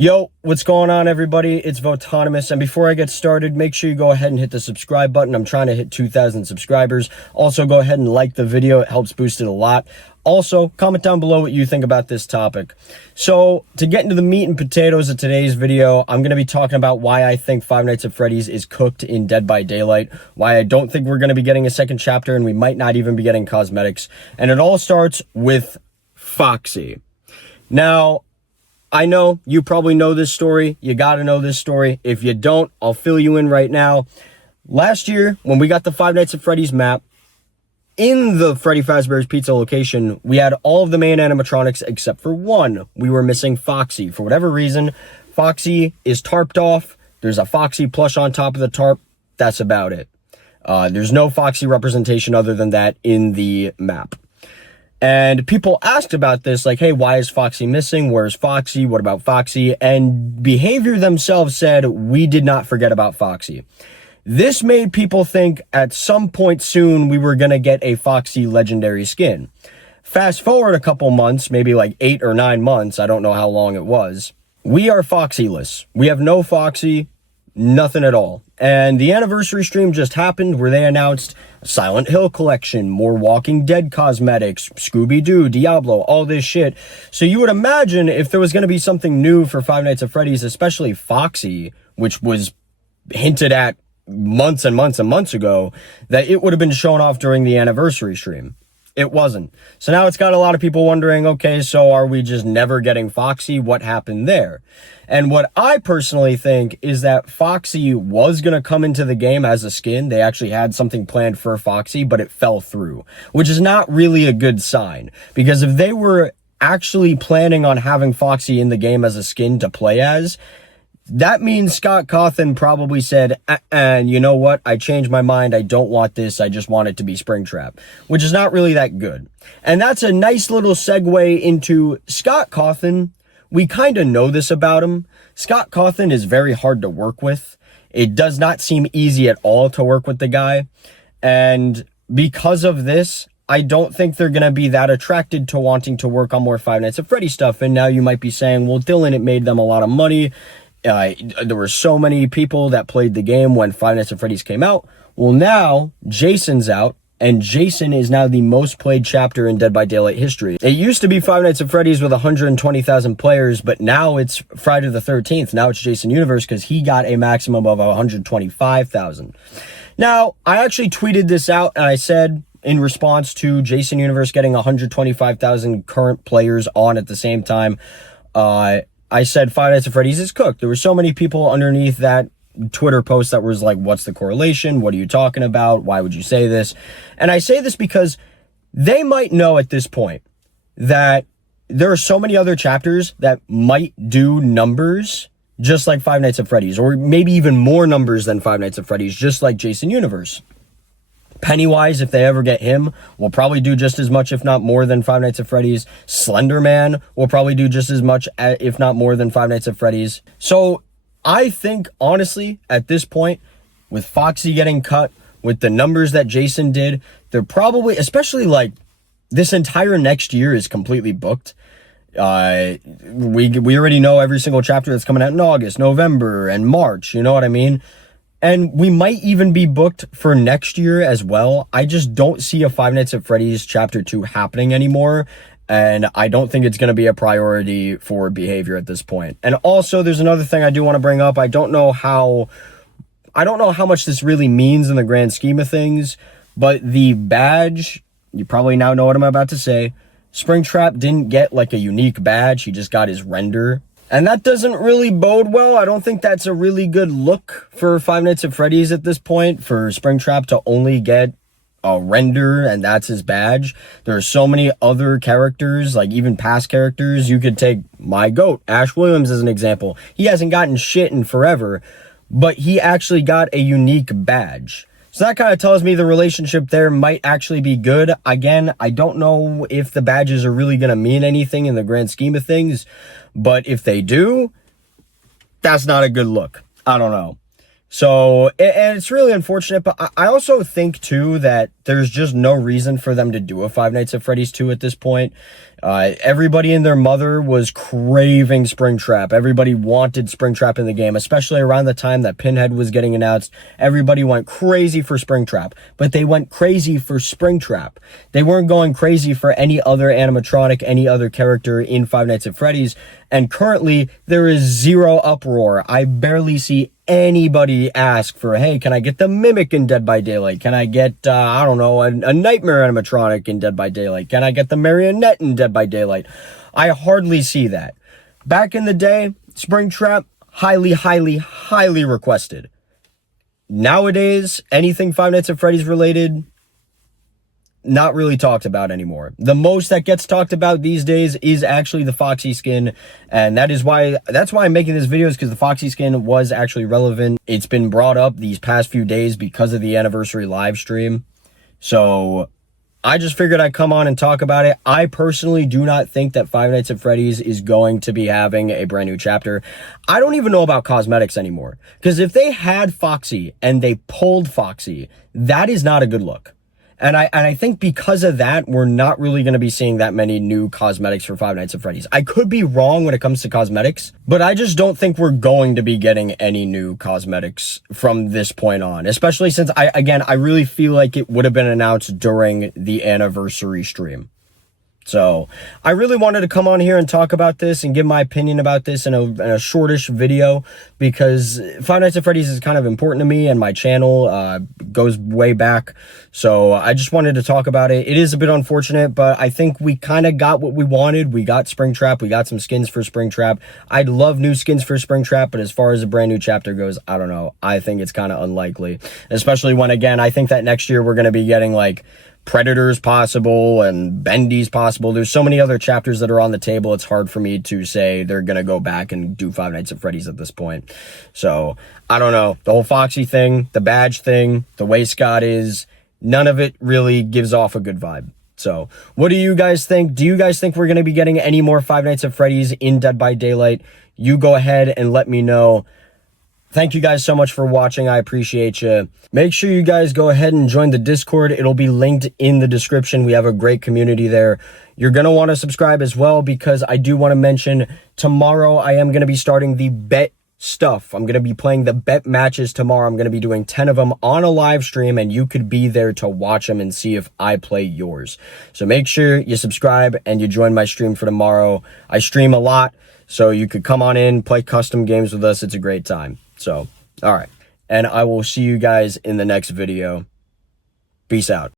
Yo, what's going on, everybody? It's Votaunimous, and before I get started, make sure you go ahead and hit the subscribe button. I'm trying to hit 2,000 subscribers. Also, go ahead and like the video. It helps boost it a lot. Also, comment down below what you think about this topic. So, to get into the meat and potatoes of today's video, I'm going to be talking about why I think Five Nights at Freddy's is cooked in Dead by Daylight, why I don't think we're going to be getting a second chapter, and we might not even be getting cosmetics. And it all starts with Foxy. Now, I know you probably know this story. You got to know this story. If you don't, I'll fill you in right now. Last year, when we got the Five Nights at Freddy's map, in the Freddy Fazbear's Pizza location, we had all of the main animatronics except for one. We were missing Foxy. For whatever reason, Foxy is tarped off. There's a Foxy plush on top of the tarp. That's about it. There's no Foxy representation other than that in the map. And people asked about this, like, hey, why is Foxy missing? Where's Foxy? What about Foxy? And Behavior themselves said, we did not forget about Foxy. This made people think at some point soon we were going to get a Foxy legendary skin. Fast forward a couple months, maybe like 8 or 9 months, I don't know how long it was. We are Foxy-less. We have no Foxy, nothing at all. And the anniversary stream just happened where they announced Silent Hill collection, more Walking Dead cosmetics, Scooby-Doo, Diablo, all this shit. So you would imagine if there was going to be something new for Five Nights at Freddy's, especially Foxy, which was hinted at months and months and months ago, that it would have been shown off during the anniversary stream. It wasn't. So now it's got a lot of people wondering, okay, so are we just never getting Foxy? What happened there? And what I personally think is that Foxy was going to come into the game as a skin. They actually had something planned for Foxy, but it fell through, which is not really a good sign. Because if they were actually planning on having Foxy in the game as a skin to play as, that means Scott Cawthon probably said, and you know what? I changed my mind. I don't want this. I just want it to be Springtrap, which is not really that good. And that's a nice little segue into Scott Cawthon. We kind of know this about him. Scott Cawthon is very hard to work with. It does not seem easy at all to work with the guy. And because of this, I don't think they're going to be that attracted to wanting to work on more Five Nights at Freddy stuff. And now you might be saying, well, Dylan, it made them a lot of money. There were so many people that played the game when Five Nights at Freddy's came out. Well, now Jason's out, and Jason is now the most played chapter in Dead by Daylight history. It used to be Five Nights at Freddy's with 120,000 players, but now it's Friday the 13th. Now it's Jason Universe because he got a maximum of 125,000. Now, I actually tweeted this out, and I said, in response to Jason Universe getting 125,000 current players on at the same time, I said Five Nights at Freddy's is cooked. There were so many people underneath that Twitter post that was like, what's the correlation? What are you talking about? Why would you say this? And I say this because they might know at this point that there are so many other chapters that might do numbers just like Five Nights at Freddy's, or maybe even more numbers than Five Nights at Freddy's, just like Jason Universe. Pennywise, if they ever get him, will probably do just as much, if not more, than Five Nights at Freddy's. Slender Man will probably do just as much, if not more, than Five Nights at Freddy's. So I think, honestly, at this point, with Foxy getting cut, with the numbers that Jason did, they're probably, especially like this entire next year is completely booked. We already know every single chapter that's coming out in August, November, and March. You know what I mean? And we might even be booked for next year as well. I just don't see a Five Nights at Freddy's Chapter 2 happening anymore. And I don't think it's going to be a priority for Behavior at this point. And also, there's another thing I do want to bring up. I don't know how much this really means in the grand scheme of things. But the badge, you probably now know what I'm about to say. Springtrap didn't get like a unique badge. He just got his render. And that doesn't really bode well. I don't think that's a really good look for Five Nights at Freddy's at this point, for Springtrap to only get a render and that's his badge. There are so many other characters, like even past characters. You could take my GOAT, Ash Williams, as an example. He hasn't gotten shit in forever, but he actually got a unique badge. So that kind of tells me the relationship there might actually be good. Again, I don't know if the badges are really going to mean anything in the grand scheme of things, but if they do, that's not a good look. I don't know. So, and it's really unfortunate, but I also think, too, that there's just no reason for them to do a Five Nights at Freddy's 2 at this point. Everybody and their mother was craving Springtrap. Everybody wanted Springtrap in the game, especially around the time that Pinhead was getting announced. Everybody went crazy for Springtrap, but they went crazy for Springtrap. They weren't going crazy for any other animatronic, any other character in Five Nights at Freddy's. And currently, there is zero uproar. I barely see anybody ask for, hey, can I get the Mimic in Dead by Daylight? Can I get, I don't know, a Nightmare animatronic in Dead by Daylight? Can I get the Marionette in Dead by Daylight? I hardly see that. Back in the day, Springtrap, highly, highly, highly requested. Nowadays, anything Five Nights at Freddy's related, not really talked about anymore. The most that gets talked about these days is actually the Foxy skin, and that's why I'm making this video, is because the Foxy skin was actually relevant. It's been brought up these past few days because of the anniversary live stream. So I just figured I'd come on and talk about it. I personally do not think that Five Nights at Freddy's is going to be having a brand new chapter. I don't even know about cosmetics anymore, because if they had Foxy and they pulled Foxy, that is not a good look. And I think because of that, we're not really going to be seeing that many new cosmetics for Five Nights at Freddy's. I could be wrong when it comes to cosmetics, but I just don't think we're going to be getting any new cosmetics from this point on, especially since I really feel like it would have been announced during the anniversary stream. So I really wanted to come on here and talk about this and give my opinion about this in a shortish video, because Five Nights at Freddy's is kind of important to me, and my channel goes way back. So I just wanted to talk about it. It is a bit unfortunate, but I think we kind of got what we wanted. We got Springtrap. We got some skins for Springtrap. I'd love new skins for Springtrap, but as far as a brand new chapter goes, I don't know. I think it's kind of unlikely, especially when, again, I think that next year we're going to be getting like Predators possible and Bendy's possible. There's so many other chapters that are on the table. It's hard for me to say they're going to go back and do Five Nights at Freddy's at this point. So I don't know. The whole Foxy thing, the badge thing, the way Scott is, none of it really gives off a good vibe. So what do you guys think? Do you guys think we're going to be getting any more Five Nights at Freddy's in Dead by Daylight? You go ahead and let me know. Thank you guys so much for watching. I appreciate you. Make sure you guys go ahead and join the Discord. It'll be linked in the description. We have a great community there. You're going to want to subscribe as well, because I do want to mention tomorrow I am going to be starting the bet stuff. I'm going to be playing the bet matches tomorrow. I'm going to be doing 10 of them on a live stream, and you could be there to watch them and see if I play yours. So make sure you subscribe and you join my stream for tomorrow. I stream a lot, so you could come on in, play custom games with us. It's a great time. So, all right. And I will see you guys in the next video. Peace out.